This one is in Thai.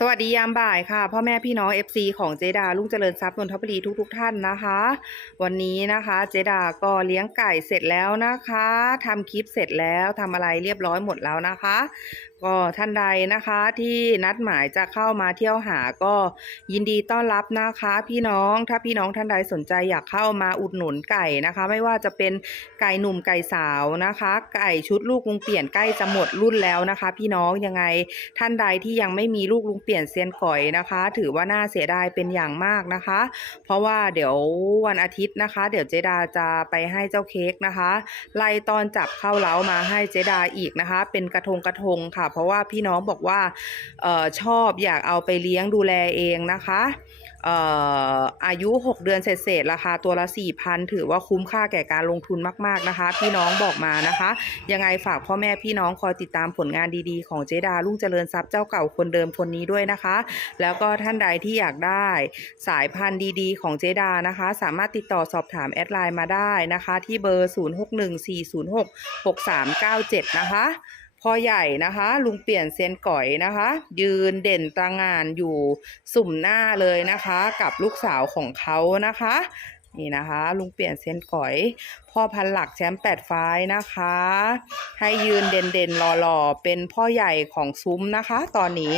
สวัสดียามบ่ายค่ะพ่อแม่พี่น้อง FC ของเจดาลุงเจริญทรัพย์นนทบุรีทุก ๆ ท่านนะคะ วันนี้นะคะเจดาก็เลี้ยงไก่เสร็จแล้วนะคะทำคลิปเสร็จแล้วทำอะไรเรียบร้อยหมดแล้วนะคะ ก็ท่านใดนะคะที่นัดหมายจะเข้ามาเที่ยวหาก็ยินดีต้อนรับนะคะ พี่น้องถ้าพี่น้องท่านใดสนใจอยากเข้ามาอุดหนุนไก่นะคะ ไม่ว่าจะเป็นไก่หนุ่มไก่สาวนะคะ ไก่ชุดลูกลุงเปลี่ยนใกล้จะหมดรุ่นแล้วนะคะ พี่น้องยังไงท่านใดที่ยังไม่มีลูกลุงเปลี่ยนเซียนก่อยนะคะ ถือว่าน่าเสียดายเป็นอย่างมากนะคะ เพราะว่าเดี๋ยววันอาทิตย์นะคะ เดี๋ยวเจดาจะไปให้เจ้าเค้กนะคะ ไล่ตอนจับเข้าเล้ามาให้เจดาอีกนะคะ เป็นกระทงกระทงค่ะ เพราะว่าพี่น้องบอกว่าออชอบอยากเอาไปเลี้ยงดูแลเองนะคะ อายุ 6 เดือนเศษๆราคาตัวละ4,000 ถือว่าคุ้มค่าแก่การลงทุนมาก ๆนะคะ พี่น้องบอกมานะคะ ยังไงฝากพ่อแม่พี่น้องคอยติดตามผลงานดีๆ ของเจดาลุงเจริญทรัพย์เจ้าเก่าคนเดิมคนนี้ด้วยนะคะ แล้วก็ท่านใดที่อยากได้สายพันธุ์ดีๆ ของเจดานะคะ สามารถติดต่อสอบถามแอดไลน์มาได้นะคะ ที่เบอร์ 0614066397 นะคะ พ่อใหญ่นะคะ ลุงเปลี่ยนเซียนก่อยนะคะ ยืนเด่นตระงานอยู่สุ่มหน้าเลยนะคะ กับลูกสาวของเขานะคะนี่นะคะ ลุงเปลี่ยนเซียนก่อย พ่อพันหลักแชมป์แปดไฟล์นะคะ ให้ยืนเด่นๆหล่อๆ เป็นพ่อใหญ่ของซุ้มนะคะ ตอนนี้